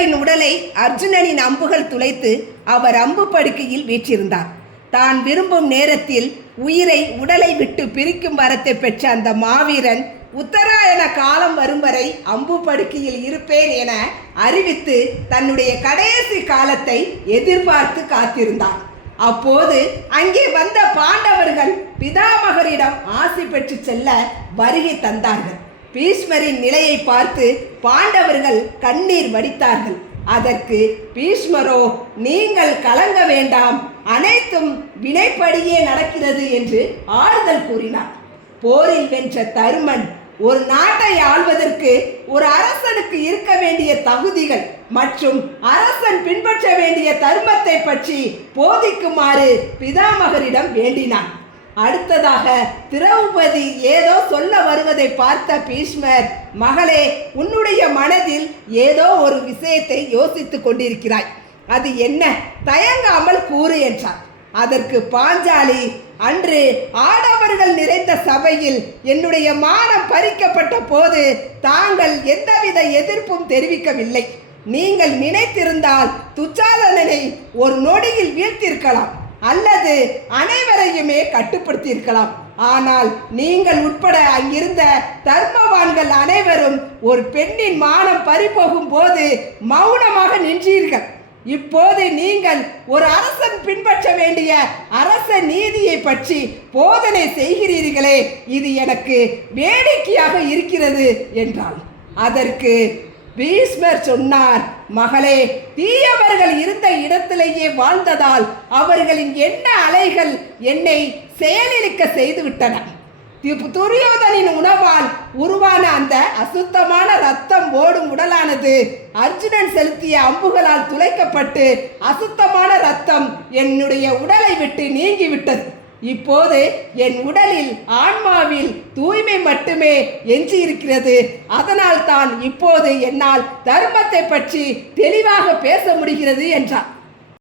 பீஷ்மரின் உடலை அர்ஜுனனின் அம்புகள் துளைத்து அவர் அம்பு படுக்கையில் வீற்றிருந்தார். தான் விரும்பும் நேரத்தில் உயிரை உடலை விட்டு பிரிக்கும் வரத்தை பெற்ற அந்த மாவீரன் உத்தராயண காலம் வரும் வரை அம்பு படுக்கையில் இருப்பேன் என அறிவித்து தன்னுடைய கடைசி காலத்தை எதிர்பார்த்து காத்திருந்தான். அப்போது அங்கே வந்த பாண்டவர்கள் பிதாமகரிடம் ஆசி பெற்று செல்ல வருகை தந்தார்கள். பீஷ்மரின் நிலையை பார்த்து பாண்டவர்கள் கண்ணீர் வடித்தார்கள். அதற்கு பீஷ்மரோ, நீங்கள் கலங்க வேண்டாம், அனைத்தும் வினைப்படியே நடக்கிறது என்று ஆறுதல் கூறினார். போரில் வென்ற தருமன் ஒரு நாட்டை ஆள்வதற்கு ஒரு அரசனுக்கு இருக்க வேண்டிய தகுதிகள் மற்றும் அரசன் பின்பற்ற வேண்டிய தர்மத்தை பற்றி போதிக்குமாறு பிதாமகரிடம் வேண்டினான். அடுத்ததாக திரௌபதி ஏதோ சொல்ல வருவதை பார்த்த பீஷ்மர், மகளே, உன்னுடைய மனதில் ஏதோ ஒரு விஷயத்தை யோசித்துக் கொண்டிருக்கிறாய், அது என்ன? தயங்காமல் கூறு என்றார். அதற்கு பாஞ்சாலி, அன்று ஆடவர்கள் நிறைந்த சபையில் என்னுடைய மானம் பறிக்கப்பட்ட போது தாங்கள் எந்தவித எதிர்ப்பும் தெரிவிக்கவில்லை. நீங்கள் நினைத்திருந்தால் துச்சாதனனை ஒரு நொடியில் வீழ்த்திருக்கலாம் அல்லது அனைவரையுமே கட்டுப்படுத்தியிருக்கலாம். ஆனால் நீங்கள் உட்பட அங்கிருந்த தர்மவான்கள் அனைவரும் ஒரு பெண்ணின் மானம் பறிபோகும் போது மௌனமாக நின்றீர்கள். இப்போது நீங்கள் ஒரு அரசன் பின்பற்ற வேண்டிய அரச நீதியை பற்றி போதனை செய்கிறீர்களே, இது எனக்கு வேடிக்கையாக இருக்கிறது என்றான். அதற்கு பீஷ்மர் சொன்னார், மகளே, தீயவர்கள் இருந்த இடத்திலேயே வாழ்ந்ததால் அவர்களின் எண்ண அலைகள் என்னை செயலிழக்க செய்துவிட்டன. துரியோதனின் உணவால் உருவான அந்த அசுத்தமான ரத்தம் ஓடும் உடலானது அர்ஜுனன் செலுத்திய அம்புகளால் துளைக்கப்பட்டு அசுத்தமான ரத்தம் என்னுடைய உடலை விட்டு நீங்கிவிட்டது. இப்போது என் உடலில் ஆன்மாவில் தூய்மை மட்டுமே எஞ்சி இருக்கிறது. அதனால் தான் இப்போது என்னால் தர்மத்தை பற்றி தெளிவாக பேச முடிகிறது என்றார்.